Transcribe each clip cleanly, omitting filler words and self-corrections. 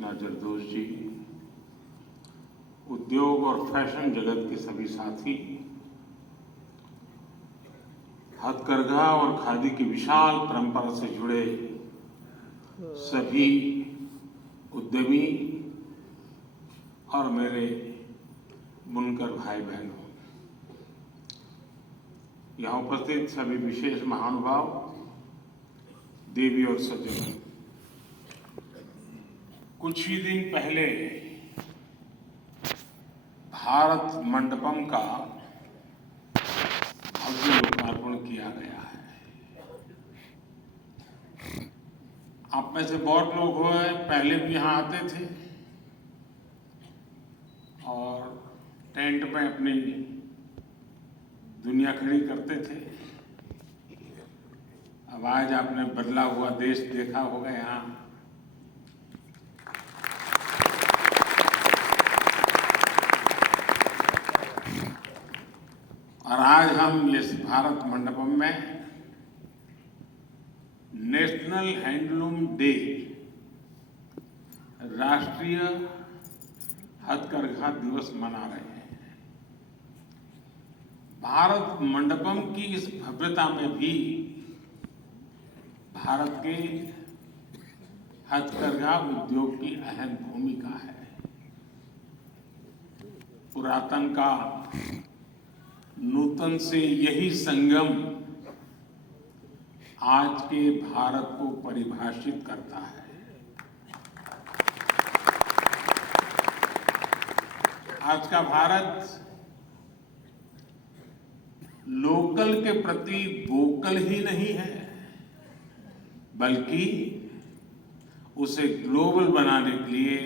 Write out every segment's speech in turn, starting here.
कृष्णा जरदोश जी, उद्योग और फैशन जगत के सभी साथी, हथकरघा और खादी की विशाल परंपरा से जुड़े सभी उद्यमी और मेरे बुनकर भाई बहनों, यहाँ उपस्थित सभी विशेष महानुभाव, देवी और सज्जनों, कुछ ही दिन पहले भारत मंडपम का भव्य लोकार्पण किया गया है। आप में से बहुत लोग हुए पहले भी यहाँ आते थे और टेंट में अपनी दुनिया खड़ी करते थे। अब आज आपने बदला हुआ देश देखा होगा यहाँ। और आज हम इस भारत मंडपम में नेशनल हैंडलूम डे, राष्ट्रीय हथकरघा दिवस मना रहे हैं। भारत मंडपम की इस भव्यता में भी भारत के हथकरघा उद्योग की अहम भूमिका है। पुरातन का नूतन से यही संगम आज के भारत को परिभाषित करता है। आज का भारत लोकल के प्रति वोकल ही नहीं है, बल्कि उसे ग्लोबल बनाने के लिए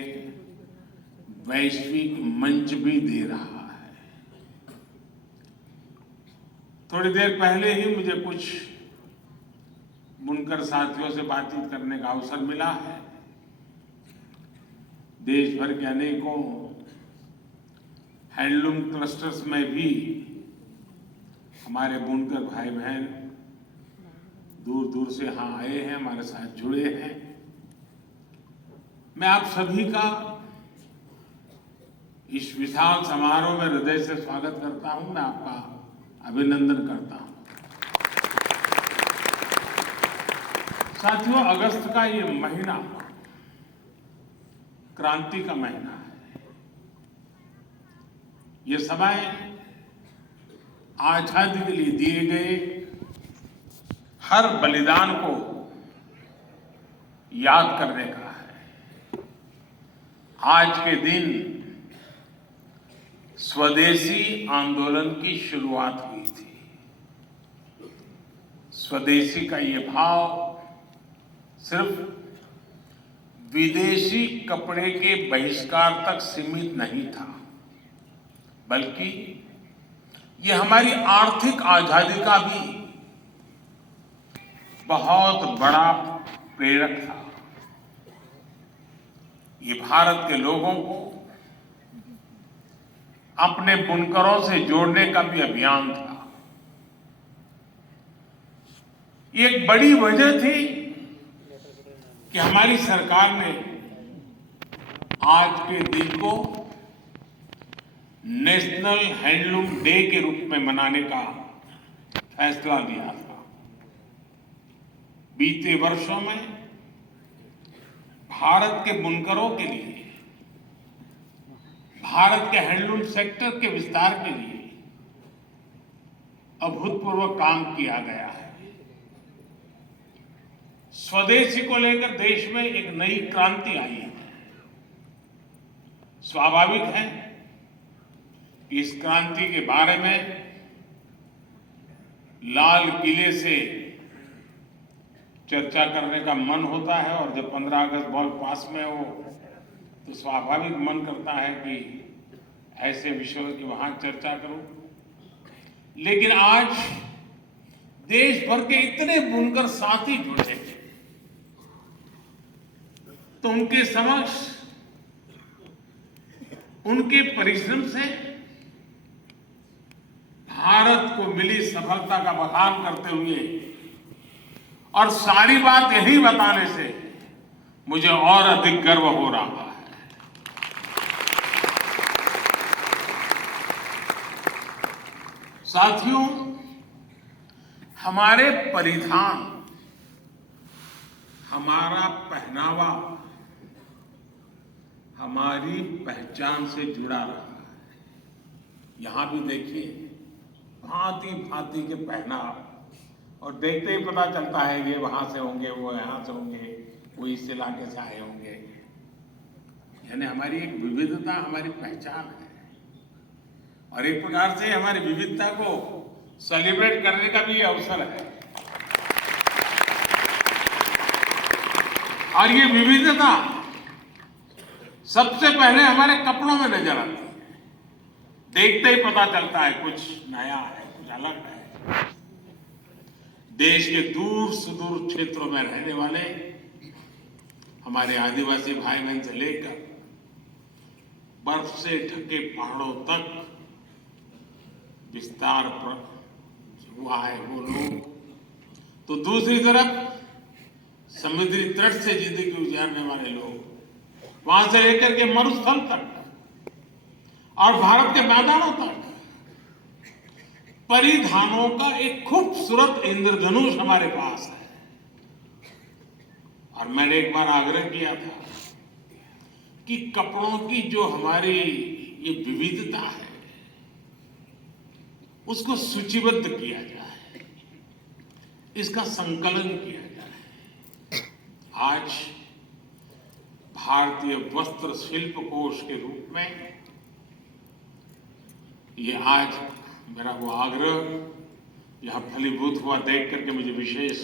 वैश्विक मंच भी दे रहा है। थोड़ी देर पहले ही मुझे कुछ बुनकर साथियों से बातचीत करने का अवसर मिला है। देश भर के अनेकों हैंडलूम क्लस्टर्स में भी हमारे बुनकर भाई बहन दूर दूर से यहाँ आए हैं, हमारे साथ जुड़े हैं। मैं आप सभी का इस विशाल समारोह में हृदय से स्वागत करता हूं। मैं आपका अभिनंदन करता हूं। साथियों, अगस्त का ये महीना क्रांति का महीना है। ये समय आजादी के लिए दिए गए हर बलिदान को याद करने का है। आज के दिन स्वदेशी आंदोलन की शुरुआत हुई थी। स्वदेशी का ये भाव सिर्फ विदेशी कपड़े के बहिष्कार तक सीमित नहीं था, बल्कि ये हमारी आर्थिक आजादी का भी बहुत बड़ा प्रेरक था। ये भारत के लोगों को अपने बुनकरों से जोड़ने का भी अभियान था। ये एक बड़ी वजह थी कि हमारी सरकार ने आज के दिन को नेशनल हैंडलूम डे के रूप में मनाने का फैसला लिया था। बीते वर्षों में भारत के बुनकरों के लिए, भारत के हैंडलूम सेक्टर के विस्तार के लिए अभूतपूर्व काम किया गया है। स्वदेशी को लेकर देश में एक नई क्रांति आई है। स्वाभाविक है इस क्रांति के बारे में लाल किले से चर्चा करने का मन होता है, और जब 15 अगस्त बहुत पास में हो तो स्वाभाविक मन करता है कि ऐसे विषयों की वहां चर्चा करूं। लेकिन आज देश भर के इतने बुनकर साथी जुड़े हैं, तो उनके समक्ष उनके परिश्रम से भारत को मिली सफलता का बखान करते हुए और सारी बात यही बताने से मुझे और अधिक गर्व हो रहा है। साथियों, हमारे परिधान, हमारा पहनावा हमारी पहचान से जुड़ा रहा है। यहां भी देखिए, भांति भांति के पहनाव, और देखते ही पता चलता है ये वहां से होंगे, वो यहां से होंगे, वो इस इलाके से आए होंगे। यानी हमारी एक विविधता हमारी पहचान है, और एक प्रकार से हमारी विविधता को सेलिब्रेट करने का भी अवसर है। और ये विविधता सबसे पहले हमारे कपड़ों में नजर आती है। देखते ही पता चलता है कुछ नया है, कुछ अलग है। देश के दूर सुदूर क्षेत्रों में रहने वाले हमारे आदिवासी भाई बहन से लेकर बर्फ से ढके पहाड़ों तक विस्तार पर हुआ है वो लोग, तो दूसरी तरफ समुद्री तट से जिंदगी गुजारने वाले लोग, वहां से लेकर के मरुस्थल तक और भारत के मैदानों तक परिधानों का एक खूबसूरत इंद्रधनुष हमारे पास है। और मैंने एक बार आग्रह किया था कि कपड़ों की जो हमारी ये विविधता है उसको सूचीबद्ध किया जाए, इसका संकलन किया जाए। आज भारतीय वस्त्र शिल्प कोश के रूप में ये आज मेरा वो आग्रह यहां फलीभूत हुआ देख करके मुझे विशेष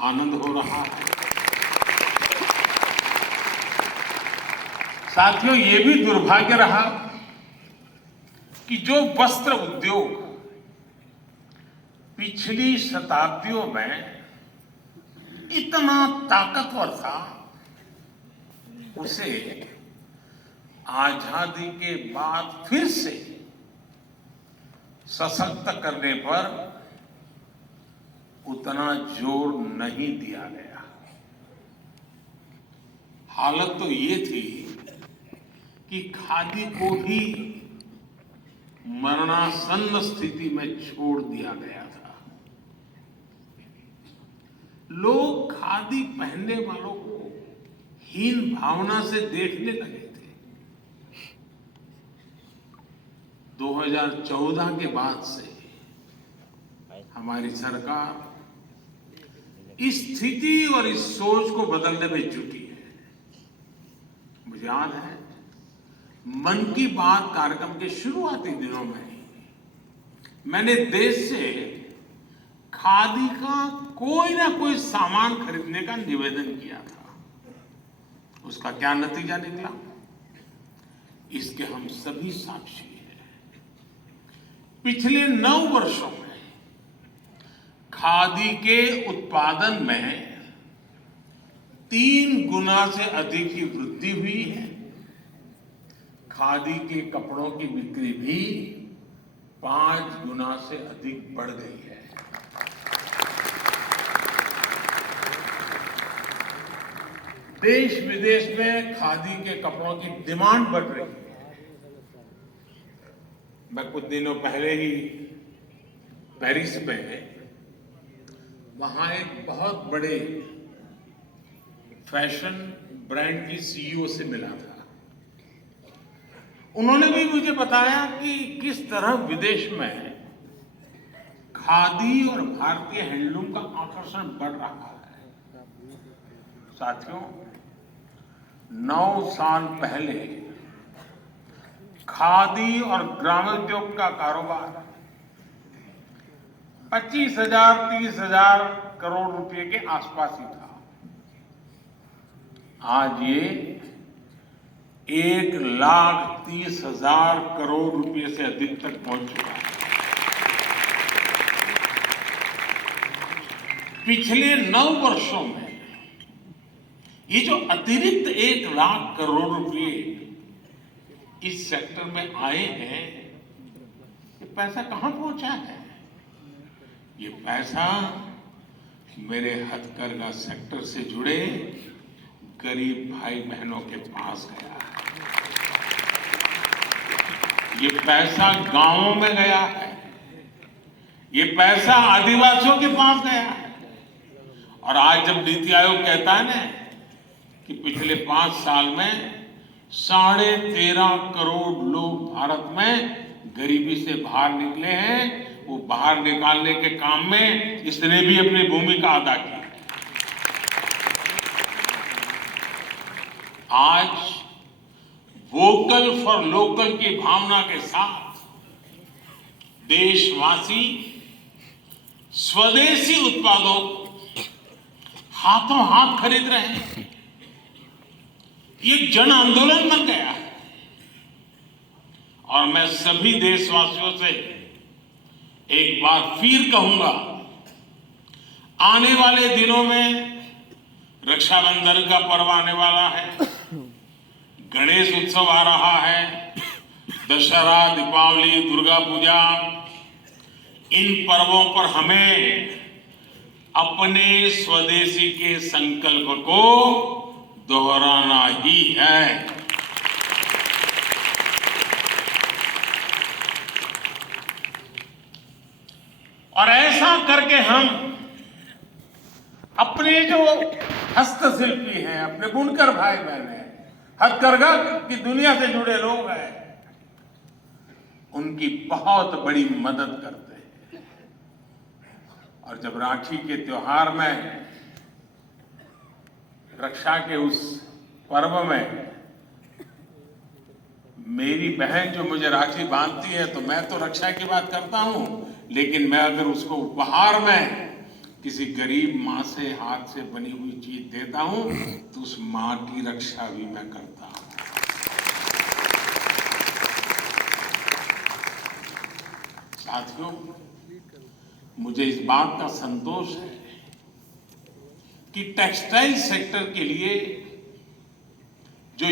आनंद हो रहा है। साथियों, ये भी दुर्भाग्य रहा कि जो वस्त्र उद्योग पिछली शताब्दियों में इतना ताकतवर था, उसे आजादी के बाद फिर से सशक्त करने पर उतना जोर नहीं दिया गया। हालत तो ये थी कि खादी को भी मरणासन्न स्थिति में छोड़ दिया गया था। लोग खादी पहनने वालों को हीन भावना से देखने लगे थे। 2014 के बाद से हमारी सरकार इस स्थिति और इस सोच को बदलने में जुटी है। मुझे याद है, मन की बात कार्यक्रम के शुरुआती दिनों में मैंने देश से खादी का कोई ना कोई सामान खरीदने का निवेदन किया था। उसका क्या नतीजा निकला, इसके हम सभी साक्षी हैं। पिछले 9 वर्षों में खादी के उत्पादन में 3 गुना से अधिक की वृद्धि हुई है। खादी के कपड़ों की बिक्री भी 5 गुना से अधिक बढ़ गई है। देश विदेश में खादी के कपड़ों की डिमांड बढ़ रही है। मैं कुछ दिनों पहले ही पेरिस में वहां एक बहुत बड़े फैशन ब्रांड की सीईओ से मिला था। उन्होंने भी मुझे बताया कि किस तरह विदेश में खादी और भारतीय हैंडलूम का आकर्षण बढ़ रहा है। साथियों, 9 साल पहले खादी और ग्रामोद्योग का कारोबार 25,000 30,000 करोड़ रुपए के आसपास ही था। आज ये 1,30,000 करोड़ रुपए से अधिक तक पहुंच चुका है। पिछले 9 वर्षों में ये जो अतिरिक्त 1,00,000 करोड़ रुपए इस सेक्टर में आए हैं, ये पैसा कहां पहुंचा है? ये पैसा मेरे हथकरघा सेक्टर से जुड़े गरीब भाई बहनों के पास गया है। ये पैसा गांवों में गया है, ये पैसा आदिवासियों के पास गया है। और आज जब नीति आयोग कहता है ना कि पिछले 5 साल में 13.5 करोड़ लोग भारत में गरीबी से बाहर निकले हैं, वो बाहर निकालने के काम में इसने भी अपनी भूमिका अदा की। आज वोकल फॉर लोकल की भावना के साथ देशवासी स्वदेशी उत्पादों हाथों हाथ खरीद रहे हैं। ये जन आंदोलन बन गया है। और मैं सभी देशवासियों से एक बार फिर कहूंगा, आने वाले दिनों में रक्षाबंधन का पर्व आने वाला है, गणेश उत्सव आ रहा है, दशहरा, दीपावली, दुर्गा पूजा, इन पर्वों पर हमें अपने स्वदेशी के संकल्प को दोहराना ही है। और ऐसा करके हम अपने जो हस्तशिल्पी हैं, अपने बुनकर भाई बहन हैं, हथकरघा की दुनिया से जुड़े लोग हैं, उनकी बहुत बड़ी मदद करते हैं। और जब राखी के त्योहार में, रक्षा के उस पर्व में मेरी बहन जो मुझे राखी बांधती है, तो मैं तो रक्षा की बात करता हूं, लेकिन मैं अगर उसको उपहार में किसी गरीब मां से हाथ से बनी हुई चीज देता हूं, तो उस मां की रक्षा भी मैं करता हूं। साथियों, मुझे इस बात का संतोष है कि टेक्सटाइल सेक्टर के लिए जो